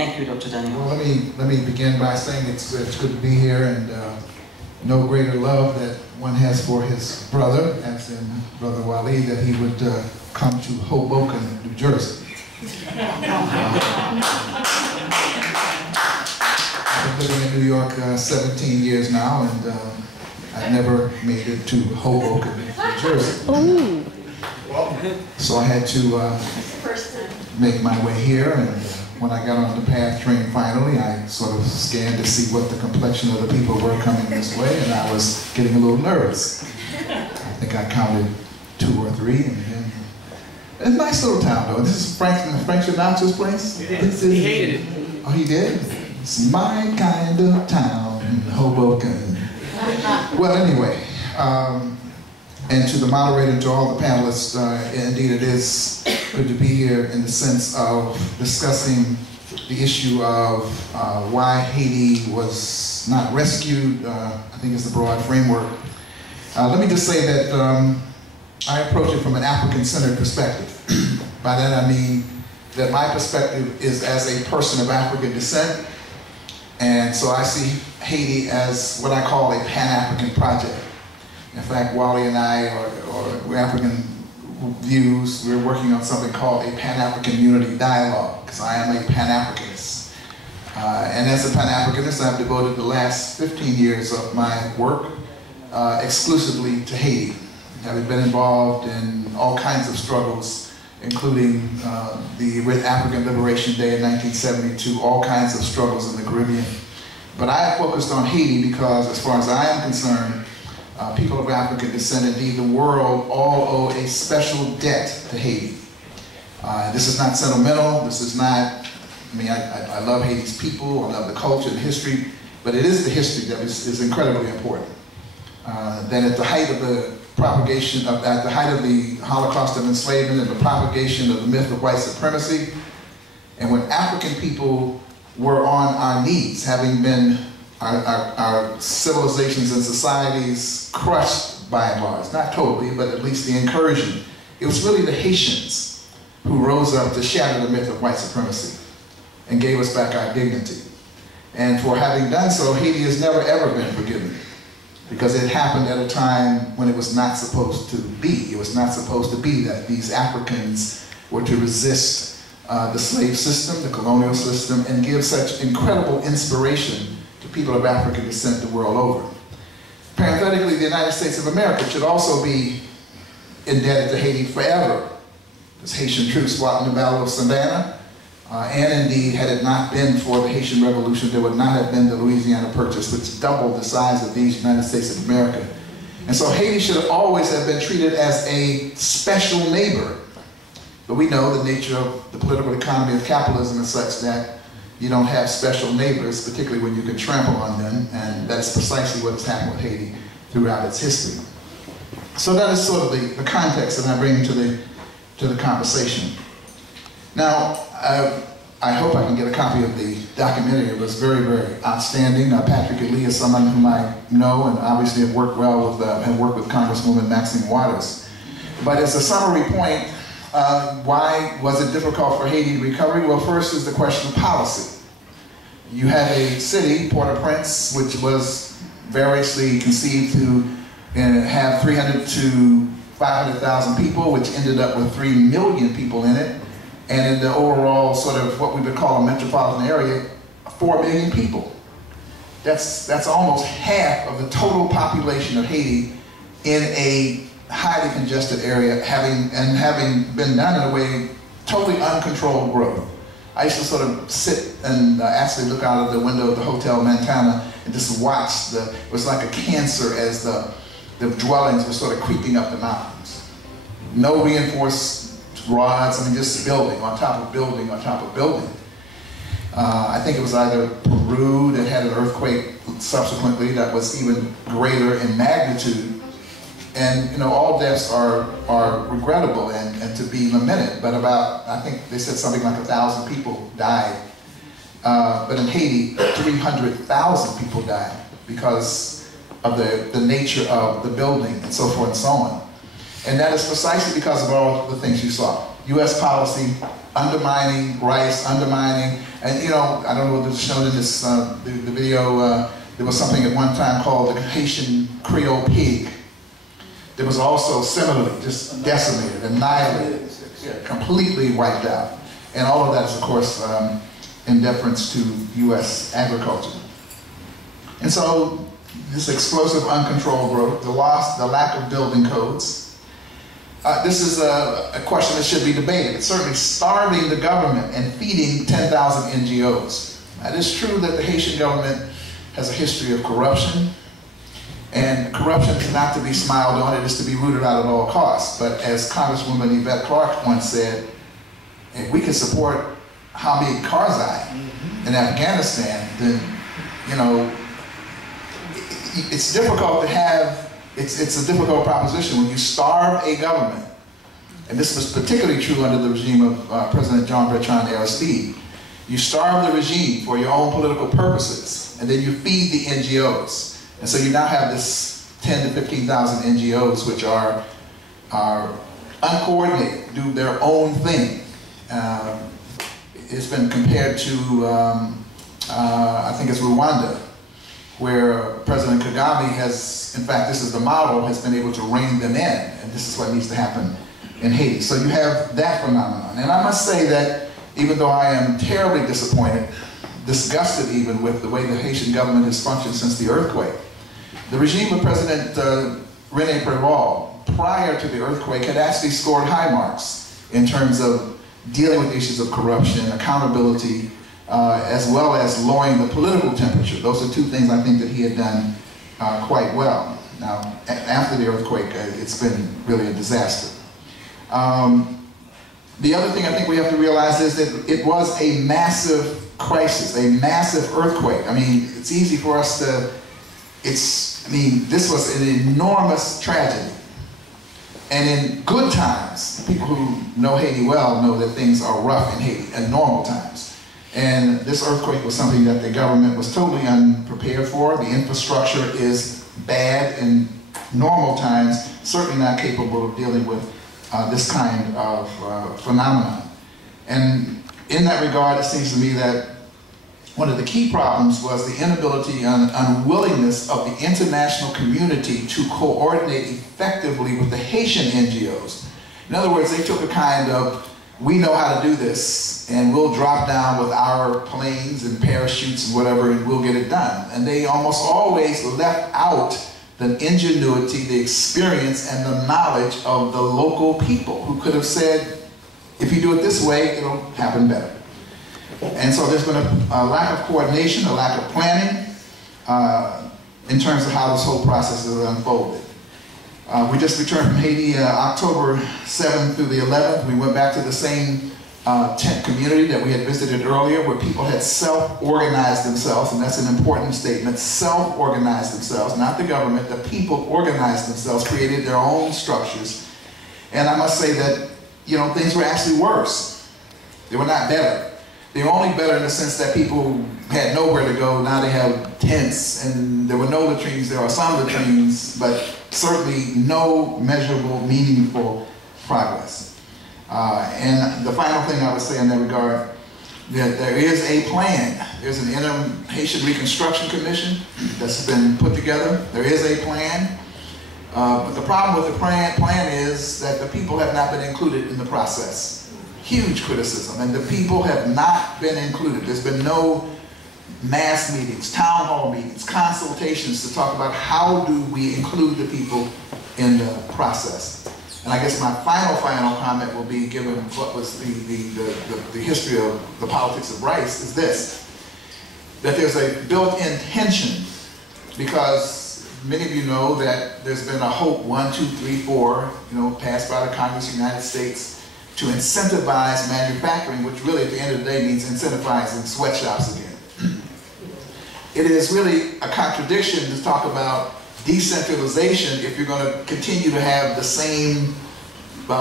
Thank you, Dr. Daniel. Well, let me begin by saying it's good to be here, and no greater love that one has for his brother, as in Brother Wali, that he would come to Hoboken, New Jersey. I've been living in New York 17 years now, and I've never made it to Hoboken, New Jersey. Ooh. So I had to make my way here, and when I got on the PATH train finally, I sort of scanned to see what the complexion of the people were coming this way, and I was getting a little nervous. I think I counted 2 or 3, and then it's a nice little town though. This is Frank Sinatra's place? He hated it. Oh, he did? It's my kind of town, Hoboken. Well, anyway, and to the moderator and to all the panelists, indeed it is good to be here in the sense of discussing the issue of why Haiti was not rescued, I think is the broad framework. Let me just say that I approach it from an African-centered perspective. By that I mean that my perspective is as a person of African descent, and so I see Haiti as what I call a Pan-African project. In fact, Wally and I, or African views, we're working on something called a Pan-African Unity Dialogue, because I am a Pan-Africanist. And as a Pan-Africanist, I've devoted the last 15 years of my work exclusively to Haiti, having been involved in all kinds of struggles, including the African Liberation Day in 1972, all kinds of struggles in the Caribbean. But I focused on Haiti because, as far as I am concerned, people of African descent, indeed the world, all owe a special debt to Haiti. This is not sentimental, this is not, I mean, I love Haiti's people, I love the culture and history, but it is the history that is incredibly important. That at the height of the propagation, at the height of the Holocaust of enslavement and the propagation of the myth of white supremacy, and when African people were on our knees, having been our civilizations and societies crushed by and large, not totally, but at least the incursion. It was really the Haitians who rose up to shatter the myth of white supremacy and gave us back our dignity. And for having done so, Haiti has never ever been forgiven, because it happened at a time when it was not supposed to be. It was not supposed to be that these Africans were to resist the slave system, the colonial system, and give such incredible inspiration to people of African descent the world over. Parenthetically, the United States of America should also be indebted to Haiti forever. As Haitian troops fought in the Battle of Savannah, and indeed, had it not been for the Haitian Revolution, there would not have been the Louisiana Purchase, which doubled the size of these United States of America. And so Haiti should always have been treated as a special neighbor. But we know the nature of the political economy of capitalism is such that you don't have special neighbors, particularly when you can trample on them, and that's precisely what has happened with Haiti throughout its history. So that is sort of the context that I bring to the conversation. Now, I hope I can get a copy of the documentary. It was very, very outstanding. Patrick Lee is someone whom I know and obviously have worked well with, have worked with Congresswoman Maxine Waters. But as a summary point, why was it difficult for Haiti to recover? Well, first is the question of policy. You have a city, Port-au-Prince, which was variously conceived to have 300 to 500,000 people, which ended up with 3 million people in it. And in the overall sort of what we would call a metropolitan area, 4 million people. That's almost half of the total population of Haiti in a highly congested area, having been done in a way totally uncontrolled growth. I used to sort of sit and actually look out of the window of the Hotel Montana and just watch it was like a cancer as the dwellings were sort of creeping up the mountains. No reinforced rods, I mean just building on top of building on top of building. I think it was either Peru that had an earthquake subsequently that was even greater in magnitude. And you know, all deaths are regrettable and to be lamented, but about, I think they said something like 1,000 people died. But in Haiti, 300,000 people died because of the nature of the building and so forth and so on. And that is precisely because of all the things you saw. U.S. policy undermining rights, undermining And you know, I don't know what was shown in this the video. There was something at one time called the Haitian Creole pig. That was also similarly just decimated, annihilated, completely wiped out. And all of that is, of course, in deference to U.S. agriculture. And so, this explosive, uncontrolled growth, the lack of building codes. This is a question that should be debated. It's certainly starving the government and feeding 10,000 NGOs. It is true that the Haitian government has a history of corruption, and corruption is not to be smiled on, it is to be rooted out at all costs. But as Congresswoman Yvette Clarke once said, if we can support Hamid Karzai in Afghanistan, then, you know, it's difficult to have, it's a difficult proposition when you starve a government, and this was particularly true under the regime of President Jean-Bertrand Aristide. You starve the regime for your own political purposes, and then you feed the NGOs. And so you now have this 10 to 15,000 NGOs which are uncoordinated, do their own thing. It's been compared to, I think it's Rwanda, where President Kagame has, in fact, this is the model, has been able to rein them in, and this is what needs to happen in Haiti. So you have that phenomenon. And I must say that even though I am terribly disappointed, disgusted even with the way the Haitian government has functioned since the earthquake, the regime of President René Préval, prior to the earthquake, had actually scored high marks in terms of dealing with issues of corruption, accountability, as well as lowering the political temperature. Those are two things I think that he had done quite well. Now, after the earthquake, it's been really a disaster. The other thing I think we have to realize is that it was a massive crisis, a massive earthquake. I mean, it's easy for us to, this was an enormous tragedy. And in good times, people who know Haiti well know that things are rough in Haiti at normal times. And this earthquake was something that the government was totally unprepared for. The infrastructure is bad in normal times, certainly not capable of dealing with this kind of phenomenon. And in that regard, it seems to me that one of the key problems was the inability and unwillingness of the international community to coordinate effectively with the Haitian NGOs. In other words, they took a kind of, we know how to do this, and we'll drop down with our planes and parachutes and whatever, and we'll get it done. And they almost always left out the ingenuity, the experience, and the knowledge of the local people who could have said, if you do it this way, it'll happen better. And so there's been a lack of coordination, a lack of planning in terms of how this whole process has unfolded. We just returned from Haiti October 7th through the 11th. We went back to the same tent community that we had visited earlier, where people had self-organized themselves, and that's an important statement, self-organized themselves, not the government, the people organized themselves, created their own structures. And I must say that, you know, things were actually worse. They were not better. They were only better in the sense that people had nowhere to go. Now they have tents, and there were no latrines. There are some latrines, but certainly no measurable, meaningful progress. And the final thing I would say in that regard, that there is a plan. There's an interim Haitian Reconstruction Commission that's been put together. There is a plan. But the problem with the plan is that the people have not been included in the process. Huge criticism, and the people have not been included. There's been no mass meetings, town hall meetings, consultations to talk about how do we include the people in the process. And I guess my final comment will be, given what was the history of the politics of rice, is this, that there's a built-in tension, because many of you know that there's been a HOPE 1, 2, 3, 4, passed by the Congress of the United States, to incentivize manufacturing, which really at the end of the day means incentivizing sweatshops again. It is really a contradiction to talk about decentralization if you're going to continue to have the same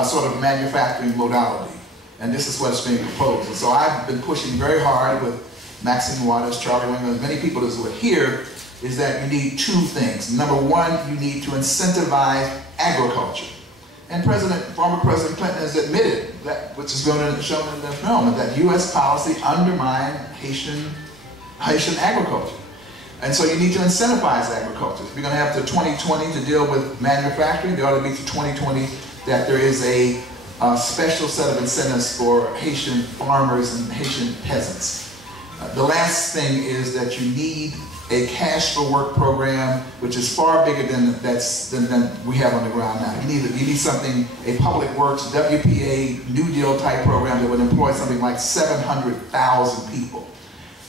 sort of manufacturing modality. And this is what's being proposed. And so I've been pushing very hard with Maxine Waters, Charlie Winger, as many people as were here, is that you need two things. Number one, you need to incentivize agriculture. And former President Clinton has admitted that, which is shown in the film, that U.S. policy undermined Haitian agriculture. And so you need to incentivize agriculture. If you're going to have to 2020 to deal with manufacturing, there ought to be to 2020 that there is a special set of incentives for Haitian farmers and Haitian peasants. The last thing is that you need a cash for work program, which is far bigger than we have on the ground now. You need something, a public works, WPA, New Deal type program that would employ something like 700,000 people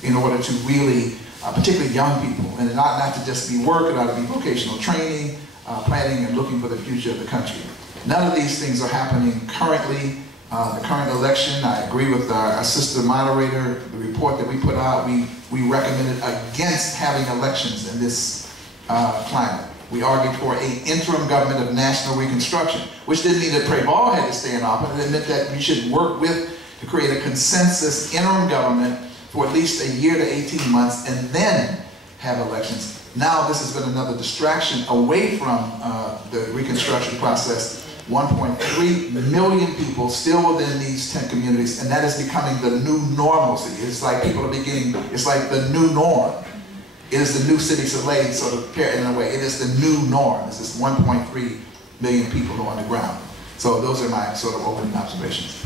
in order to really, particularly young people, and it ought not to just be work, it ought to be vocational training, planning and looking for the future of the country. None of these things are happening currently. The current election, I agree with our sister moderator, the report that we put out, we recommended against having elections in this climate. We argued for an interim government of national reconstruction, which didn't mean that Trey Ball had to stay in office. It meant that we should work to create a consensus interim government for at least a year to 18 months and then have elections. Now this has been another distraction away from the reconstruction process. 1.3 million people still within these 10 communities, and that is becoming the new normalcy. It's like people are beginning, it's like the new norm. It is the new city Soleil, sort of, in a way. It is the new norm. It's this 1.3 million people who are on the ground. So those are my sort of opening observations.